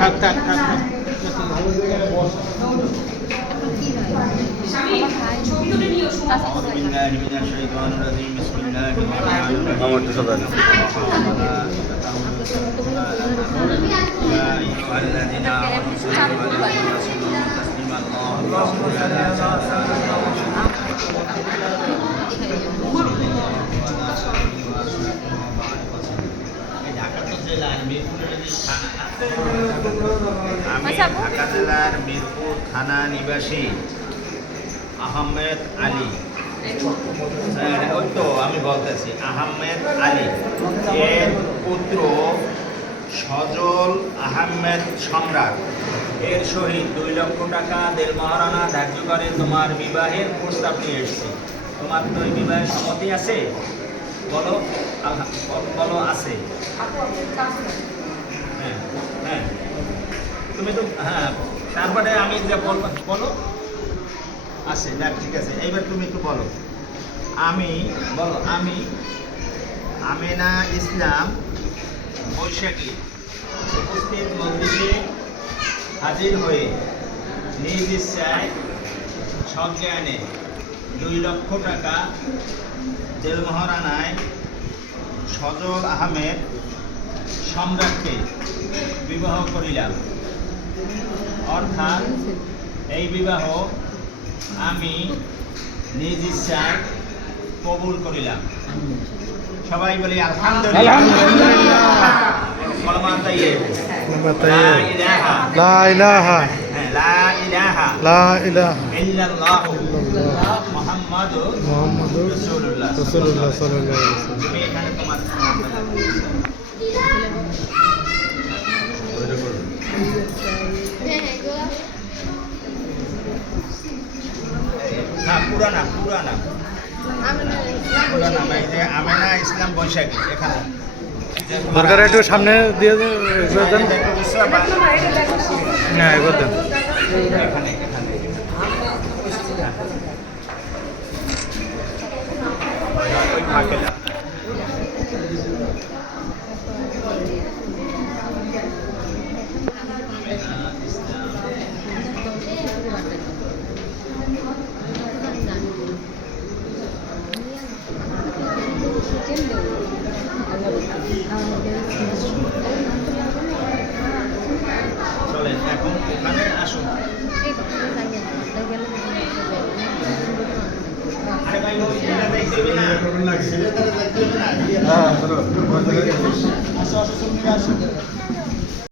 থাক থাক থাক থাক। أعوذ بالله من الشيطان الرجيم بسم الله الرحمن الرحيم আমার তো সবাই يا أيها الذين آمنوا আমি ঢাকা জেলার মিরপুর থানা নিবাসী আহমেদ আলী। ওই তো আমি বলতেছি, আহমেদ আলী। এর পুত্র সজল আহমেদ সম্রাট। এর সহিত দুই লক্ষ টাকা দেড় মহারানা ধার্য করে তোমার বিবাহের প্রস্তাব নিয়ে এসেছি। তোমার তো এই বিবাহের সম্মতি আছে? বলো বলো আছে। হ্যাঁ হ্যাঁ। তুমি তো হ্যাঁ তারপরে আমি যে বলব, বলো। আছে যাক ঠিক আছে, এইবার তুমি একটু বলো। আমি বলো, আমি, আমেনা ইসলাম বৈশাখী। উপস্থিত মন্দিরে হাজির হয়ে নিজ ইচ্ছায় সজ্ঞানে দুই লক্ষ টাকা দেড় মহারানায় সজল আহমেদ সম্রাটকে বিবাহ করিলাম। অর্থাৎ এই বিবাহ আমি নিজ ইচ্ছায় কবুল করিলাম। সবাই বলি আলহামদুলিল্লাহ। লা ইলাহা লা ইলাহা লা ইলাহা লা ইলাহা ইল্লাল্লাহু মুহাম্মাদুর মুহাম্মাদুর রাসূলুল্লাহ রাসূলুল্লাহ সাল্লাল্লাহু আলাইহি ওয়াসাল্লাম তুমি এখানে তোমার হ্যাঁ পুরানা পুরানা পুরানা আমেনা ইসলাম বৈশাখী এখানে। দরকার একটু সামনে দিয়ে দেন হ্যাঁ এগুলো দেন এখানে এখানে ওই ফাঁকে না। আমেনা ইসলাম চলেন এখন ওখানে আসুন আরে ভাই ওই ছেলেটা দেখতে হবে না ছেলেটা দেখতে হবে না? হ্যাঁ আসো আসো আসো